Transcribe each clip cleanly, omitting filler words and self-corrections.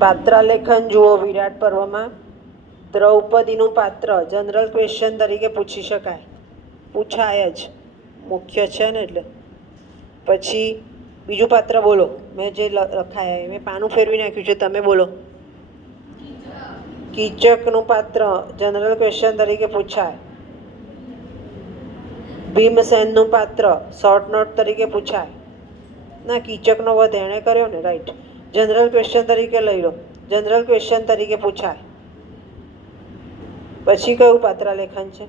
પાત્રાલેખન જુઓ. વિરાટ પર્વમાં દ્રૌપદીનું પાત્ર જનરલ ક્વેશ્ચન તરીકે પૂછી શકાય, પૂછાય જ, મુખ્ય છે ને એટલે. પછી બીજું પાત્ર બોલો. મેં જે લખાયા મેં પાનું ફેરવી નાખ્યું છે, તમે બોલો. કીચકનું પાત્ર જનરલ ક્વેશ્ચન તરીકે પૂછાય. ભીમસેનનું પાત્ર શોર્ટ નોટ તરીકે પૂછાય. ના, કીચકનો વધ એણે કર્યો ને, રાઈટ. જનરલ ક્વેશ્ચન તરીકે લઈ લો, જનરલ ક્વેશ્ચન તરીકે પૂછાય. પછી કયું પાત્રાલેખન છે?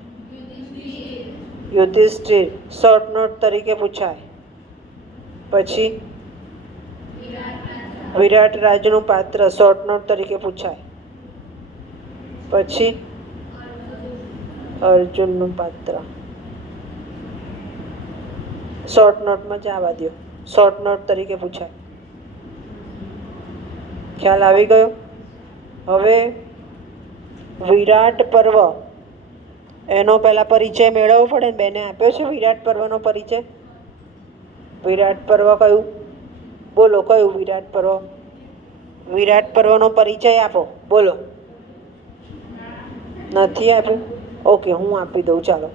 યુધિષ્ઠિર, શોર્ટ નોટ તરીકે પૂછાય. પછી વિરાટ રાજનું પાત્ર શોર્ટ નોટ તરીકે પૂછાય. પછી અર્જુનનું પાત્ર શોર્ટ નોટમાં જવા દો, શોર્ટ નોટ તરીકે પૂછાય. ખ્યાલ આવી ગયો? હવે વિરાટ પર્વ એનો પહેલા પરિચય મેળવવો પડે ને. બેને આપ્યો છે વિરાટ પર્વનો પરિચય. વિરાટ પર્વ કયું? બોલો, કયું વિરાટ પર્વ? વિરાટ પર્વનો પરિચય આપો, બોલો. નથી આપ્યું? ઓકે, હું આપી દઉં. ચાલો.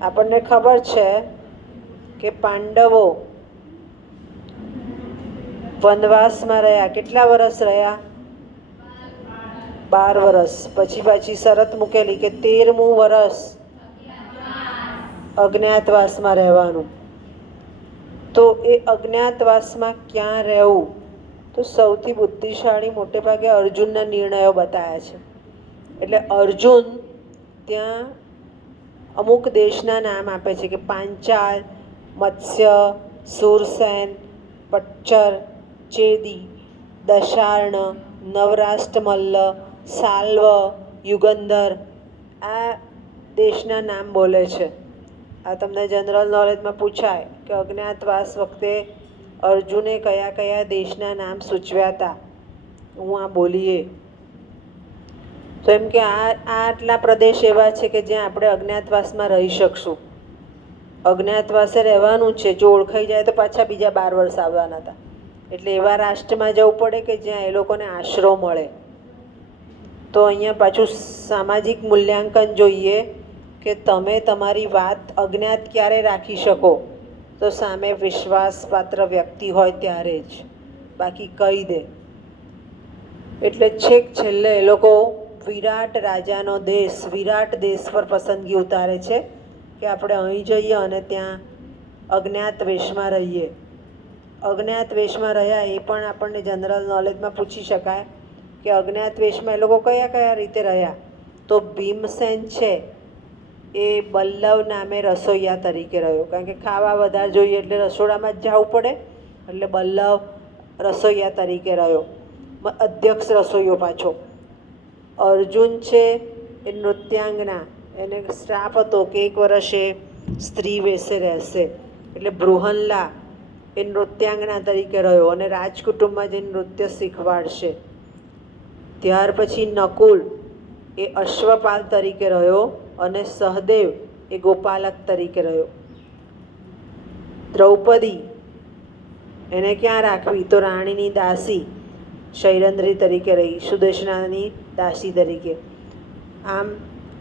આપણને ખબર છે કે પાંડવો વનવાસમાં રહ્યા. કેટલા વર્ષ રહ્યા? 12 વર્ષ. પછી પાછી શરત મૂકેલી કે 13મું વર્ષ અજ્ઞાતવાસમાં રહેવાનું. તો એ અજ્ઞાતવાસમાં ક્યાં રહેવું? તો સૌથી બુદ્ધિશાળી મોટે ભાગે અર્જુનના નિર્ણયો બતાવ્યા છે. એટલે અર્જુન ત્યાં અમુક દેશના નામ આપે છે કે પાંચાલ, મત્સ્ય, સુરસેન, પચ્ચર, ચેદી, દશાર્ણ, નવરાષ્ટ્રમલ્લ, સાલ્વ, યુગંધર, આ દેશના નામ બોલે છે. આ તમને જનરલ નોલેજમાં પૂછાય કે અજ્ઞાતવાસ વખતે અર્જુને કયા કયા દેશના નામ સૂચવ્યા હતા. હું આ બોલીએ તો એમ કે આટલા પ્રદેશ એવા છે કે જ્યાં આપણે અજ્ઞાતવાસમાં રહી શકશું. અજ્ઞાતવાસે રહેવાનું છે. જો ઓળખાઈ જાય તો પાછા બીજા 12 વર્ષ આવવાના હતા. એટલે એવા રાષ્ટ્રમાં જવું પડે કે જ્યાં એ લોકોને આશરો મળે. તો અહીંયા પાછું સામાજિક મૂલ્યાંકન જોઈએ કે તમે તમારી વાત અજ્ઞાત ક્યારે રાખી શકો? તો સામે વિશ્વાસપાત્ર વ્યક્તિ હોય ત્યારે જ, બાકી કહી દે. એટલે છેક છેલ્લે એ લોકો વિરાટ રાજાનો દેશ, વિરાટ દેશ પર પસંદગી ઉતારે છે કે આપણે અહીં જઈએ અને ત્યાં અજ્ઞાત વેશમાં રહીએ. અજ્ઞાત વેશમાં રહ્યા એ પણ આપણને જનરલ નોલેજમાં પૂછી શકાય કે અજ્ઞાત વેશમાં એ લોકો કયા કયા રીતે રહ્યા. તો ભીમસેન છે એ બલ્લવ નામે રસોઈયા તરીકે રહ્યો, કારણ કે ખાવા વધારે જોઈએ એટલે રસોડામાં જ જવું પડે. એટલે બલ્લવ રસોઈયા તરીકે રહ્યો, અધ્યક્ષ રસોઈયો પાછો. અર્જુન છે એ નૃત્યાંગના, એને શ્રાપ હતો કે 1 વર્ષે સ્ત્રી વેશે રહેશે. એટલે બૃહનલા એ નૃત્યાંગના તરીકે રહ્યો અને રાજકુટુંબમાં જઈને નૃત્ય શીખવાડશે. ત્યાર પછી નકુલ એ અશ્વપાલ તરીકે રહ્યો અને સહદેવ એ ગોપાલક તરીકે રહ્યો. દ્રૌપદી એને ક્યાં રાખવી? તો રાણીની દાસી શૈરંદ્રી તરીકે રહી, સુદેશનાની દાસી તરીકે. આમ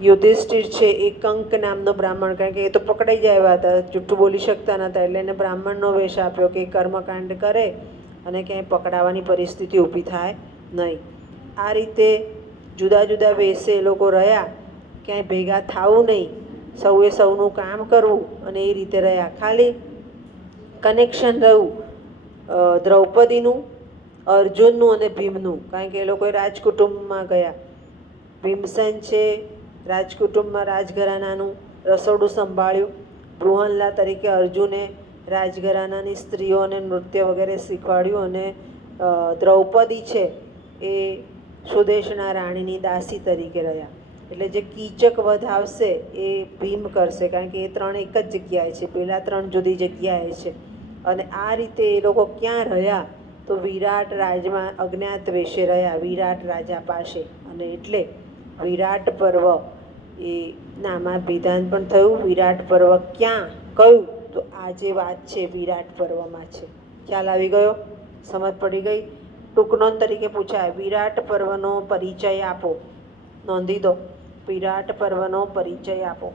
યુધિષ્ઠિર છે એ કંક નામનો બ્રાહ્મણ, કારણ કે એ તો પકડાઈ જાય એવા હતા, જૂઠું બોલી શકતા નહોતા, એટલે એને બ્રાહ્મણનો વેશ આપ્યો કે કર્મકાંડ કરે અને ક્યાંય પકડાવાની પરિસ્થિતિ ઊભી થાય નહીં. આ રીતે જુદા જુદા વેશે એ લોકો રહ્યા, ક્યાંય ભેગા થવું નહીં, સૌએ સૌનું કામ કરવું અને એ રીતે રહ્યા. ખાલી કનેક્શન રહ્યું દ્રૌપદીનું, અર્જુનનું અને ભીમનું, કારણ કે એ લોકોએ રાજકુટુંબમાં ગયા. ભીમસેન છે રાજકુટુંબમાં રાજઘરાનાનું રસોડું સંભાળ્યું. બૃહનલા તરીકે અર્જુને રાજઘરાનાની સ્ત્રીઓને નૃત્ય વગેરે શીખવાડ્યું. અને દ્રૌપદી છે એ સુદેશના રાણીની દાસી તરીકે રહ્યા. એટલે જે કીચક વધ આવશે એ ભીમ કરશે, કારણ કે એ 3 એક જ જગ્યાએ છે, પેલા 3 જુદી જગ્યાએ છે. અને આ રીતે એ લોકો ક્યાં રહ્યા? તો વિરાટ રાજમાં અજ્ઞાત વેશે રહ્યા, વિરાટ રાજા પાસે. અને એટલે વિરાટ પર્વ એ નામાભિધાન પણ થયું. વિરાટ પર્વ ક્યાં, કયું? તો આ જે વાત છે વિરાટ પર્વમાં છે. ખ્યાલ આવી ગયો? સમજ પડી ગઈ? ટૂંકનોંધ તરીકે પૂછાય, વિરાટ પર્વનો પરિચય આપો. નોંધી દો, વિરાટ પર્વનો પરિચય આપો.